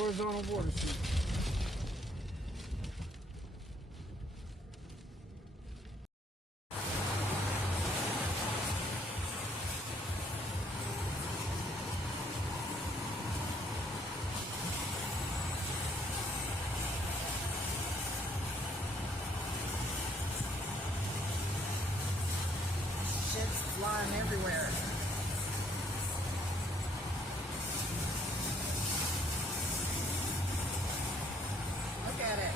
horizontal water sheet. Shit's flying everywhere. Look at it.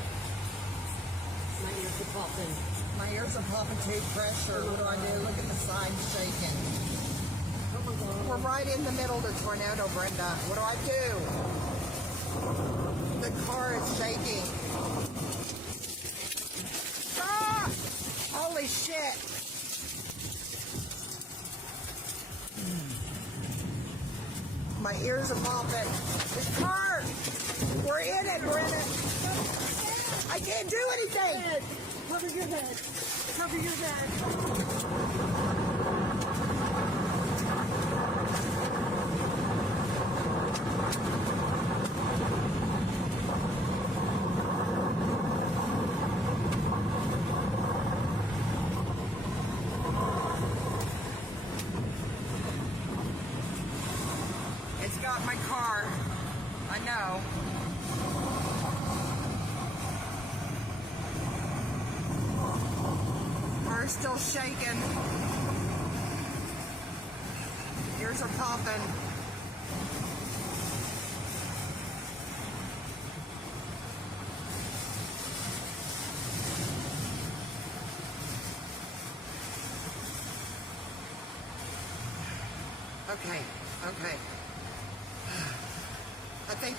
My ears are popping. My ears are popping too. Pressure. What do I do? Look at the side shaking. Oh my God. We're right in the middle of the tornado, Brenda. What do I do? The car is shaking. Ah! Holy shit. My ears are popping. This car! We're in it, we're in it. I can't do anything. Cover your head. Cover your head. It's got my car. I know. Car's still shaking. Ears are popping. Okay, okay. I think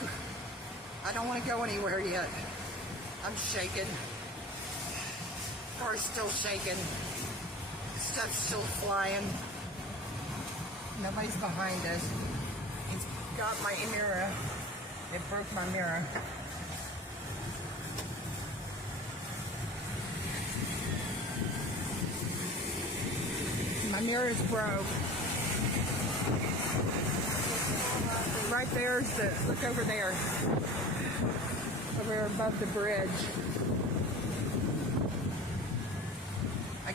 I don't want to go anywhere yet. I'm shaking. Car's still shaking. Stuff's still flying. Nobody's behind us. It's got my mirror. It broke my mirror. My mirror's broke. Right there's the, look over there. Over there above the bridge. I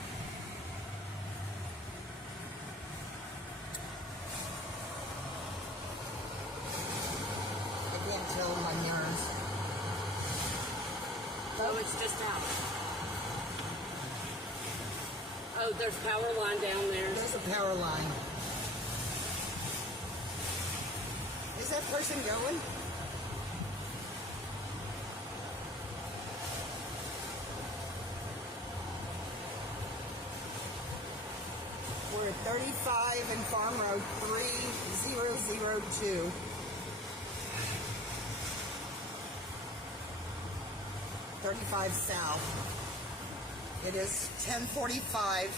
can't tell my mirrors. Oh, it's just out. Oh, there's power line down there. There's a power line. Is that person going? We're at 35 and Farm Road 3002. .35 south. It is 10:45.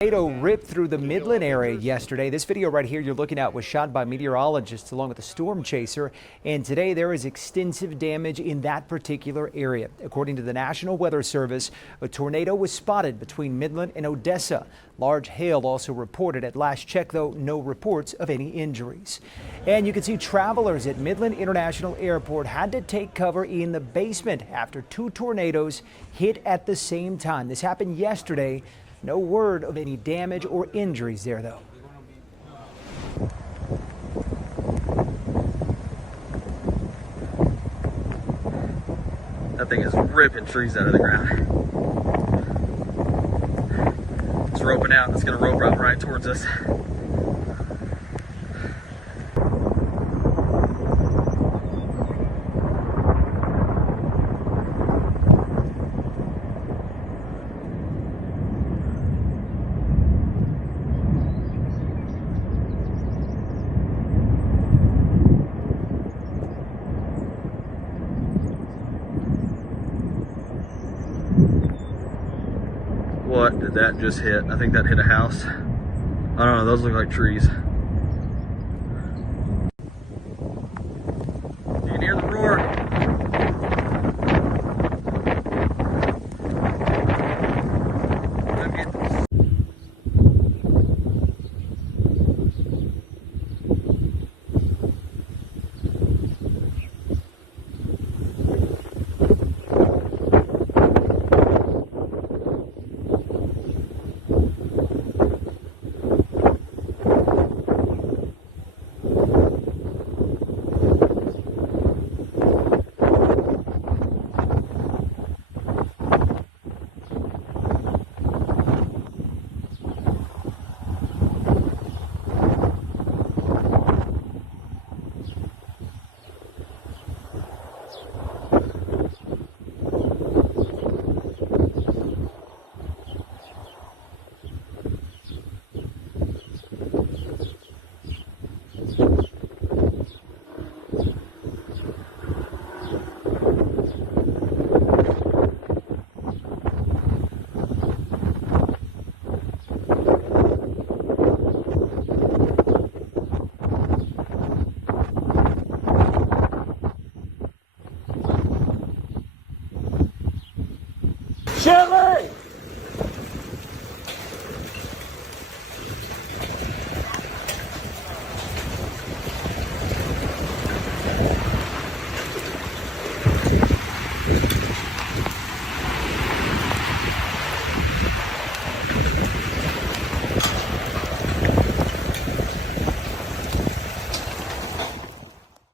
Tornado ripped through the Midland area yesterday. This video right here you're looking at was shot by meteorologists along with a storm chaser. And today there is extensive damage in that particular area. According to the National Weather Service, a tornado was spotted between Midland and Odessa. Large hail also reported. At last check, though, no reports of any injuries. And you can see travelers at Midland International Airport had to take cover in the basement after two tornadoes hit at the same time. This happened yesterday. No word of any damage or injuries there, though. That thing is ripping trees out of the ground. It's roping out. It's going to rope right towards us. What did that just hit? I think that hit a house. I don't know, those look like trees.